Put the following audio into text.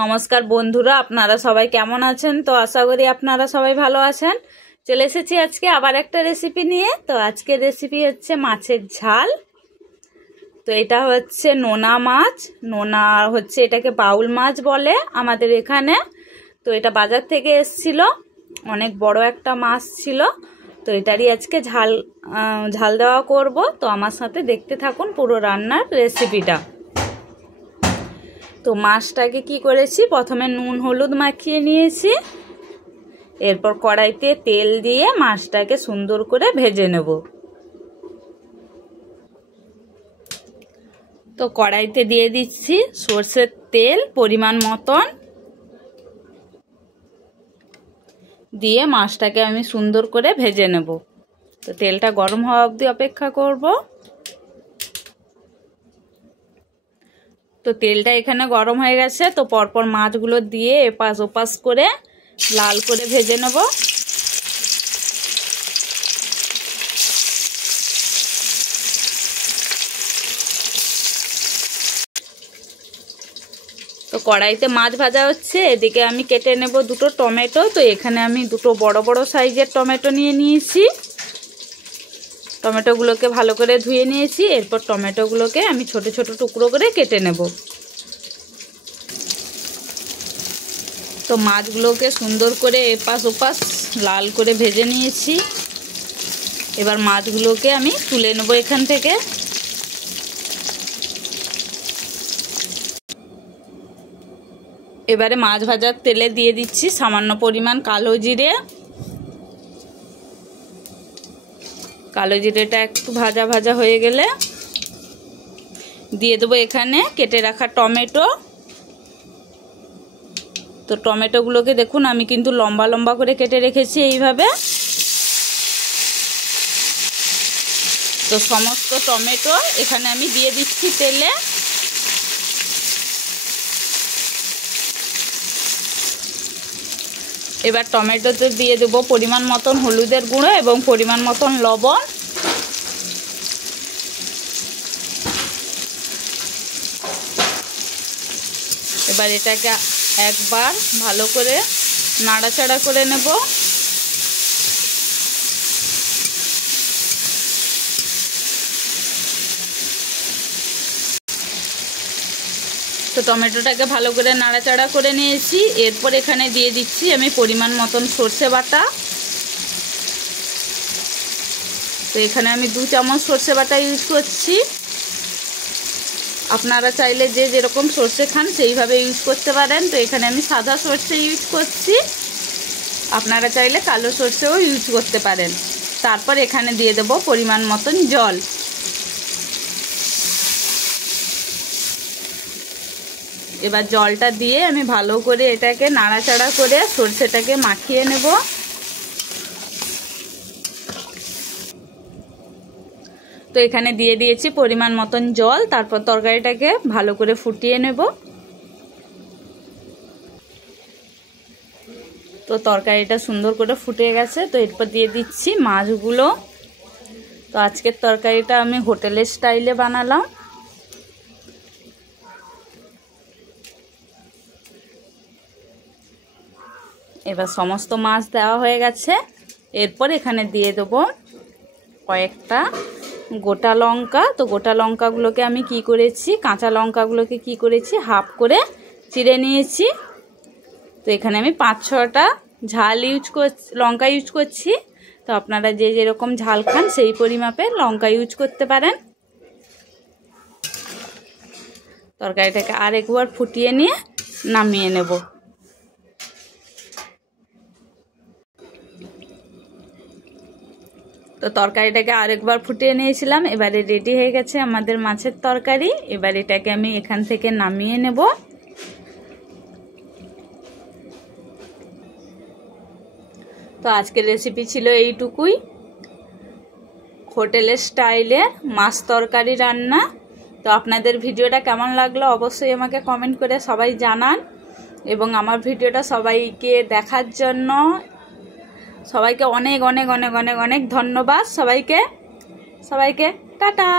নমস্কার বন্ধুরা, আপনারা সবাই কেমন আছেন? তো আশা করি আপনারা সবাই ভালো আছেন। চলে এসেছি আজকে আবার একটা রেসিপি নিয়ে। তো আজকের রেসিপি হচ্ছে মাছের ঝাল। তো এটা হচ্ছে নোনা মাছ, নোনা হচ্ছে এটাকে বাউল মাছ বলে আমাদের এখানে। তো এটা বাজার থেকে এসছিল, অনেক বড় একটা মাছ ছিল। তো এটারই আজকে ঝাল দেওয়া করব। তো আমার সাথে দেখতে থাকুন পুরো রান্নার রেসিপিটা। তো মাছটাকে কি করেছি, প্রথমে নুন হলুদ মাখিয়ে নিয়েছি, এরপর কড়াইতে তেল দিয়ে মাছটাকে সুন্দর করে ভেজে নেব। তো কড়াইতে দিয়ে দিচ্ছি সরষের তেল পরিমাণ মতন, দিয়ে মাছটাকে আমি সুন্দর করে ভেজে নেব। তো তেলটা গরম হওয়া অবধি অপেক্ষা করব। তো তেলটা এখানে গরম হয়ে গেছে। তো পরপর মাছগুলো দিয়ে এপাশ ওপাশ করে লাল করে ভেজে নেব। তো কড়াইতে মাছ ভাজা হচ্ছে, এদিকে আমি কেটে নেব দুটো টমেটো। তো এখানে আমি দুটো বড় বড় সাইজের টমেটো নিয়ে নিয়েছি। টমেটোগুলোকে ভালো করে ধুয়ে নিয়েছি। এরপর টমেটোগুলোকে আমি ছোট ছোট টুকরো করে কেটে নেব। তো মাছগুলোকে সুন্দর করে এপাশ ওপাশ লাল করে ভেজে নিয়েছি। এবার মাছগুলোকে আমি তুলে নেব এখান থেকে। এবারে মাছ ভাজার তেলে দিয়ে দিচ্ছি সামান্য পরিমাণ কালো জিরে। কালো জিরেটা একটু ভাজা ভাজা হয়ে গেলে দিয়ে দেবো এখানে কেটে রাখা টমেটো। তো টমেটোগুলোকে দেখুন আমি কিন্তু লম্বা লম্বা করে কেটে রেখেছি এইভাবে। তো সমস্ত টমেটো এখানে আমি দিয়ে দিচ্ছি তেলে। এবার টমেটোতে দিয়ে দেবো পরিমাণ মতন হলুদের গুঁড়ো এবং পরিমাণ মতন লবণ। এবার এটাকে একবার ভালো করে নাড়াচাড়া করে নেব। তো টমেটোটাকে ভালো করে নাড়াচাড়া করে নিয়েছি। এরপর এখানে দিয়ে দিচ্ছি আমি পরিমাণ মতন সর্ষে বাটা। তো এখানে আমি 2 চামচ সর্ষে বাটা ইউজ করছি। আপনারা চাইলে যে যেরকম সর্ষে খান সেইভাবে ইউজ করতে পারেন। তো এখানে আমি সাদা সর্ষে ইউজ করছি, আপনারা চাইলে কালো সর্ষেও ইউজ করতে পারেন। তারপর এখানে দিয়ে দেব পরিমাণ মতন জল। এবার জলটা দিয়ে আমি ভালো করে এটাকে নাড়াচাড়া করে সর্ষেটাকে মাখিয়ে নেব। তো এখানে দিয়ে দিয়েছি পরিমাণ মতন জল। তারপর তরকারিটাকে ভালো করে ফুটিয়ে নেব। তো তরকারিটা সুন্দর করে ফুটে গেছে। তো এরপর দিয়ে দিচ্ছি মাছগুলো। তো আজকের তরকারিটা আমি হোটেলের স্টাইলে বানালাম। এবার সমস্ত মাছ দেওয়া হয়ে গেছে। এরপর এখানে দিয়ে দেবো কয়েকটা গোটা লঙ্কা। তো গোটা লঙ্কাগুলোকে আমি কি করেছি, কাঁচা লঙ্কাগুলোকে কি করেছি হাফ করে চিড়ে নিয়েছি। তো এখানে আমি 5-6টা লঙ্কা ইউজ করছি। তো আপনারা যে যেরকম ঝাল খান সেই পরিমাপে লঙ্কা ইউজ করতে পারেন। তরকারিটাকে আর একবার ফুটিয়ে নিয়ে নামিয়ে নেব। তো তরকারিটাকে আরেকবার ফুটিয়ে নিয়েছিলাম। এবারে রেডি হয়ে গেছে আমাদের মাছের তরকারি। এবার এটাকে আমি এখান থেকে নামিয়ে নেব। তো আজকের রেসিপি ছিল এইটুকুই, হোটেলের স্টাইলের মাছ তরকারি রান্না। তো আপনাদের ভিডিওটা কেমন লাগলো অবশ্যই আমাকে কমেন্ট করে সবাই জানান। এবং আমার ভিডিওটা সবাইকে দেখার জন্য সবাইকে অনেক অনেক অনেক অনেক অনেক ধন্যবাদ। সবাইকে টাটা।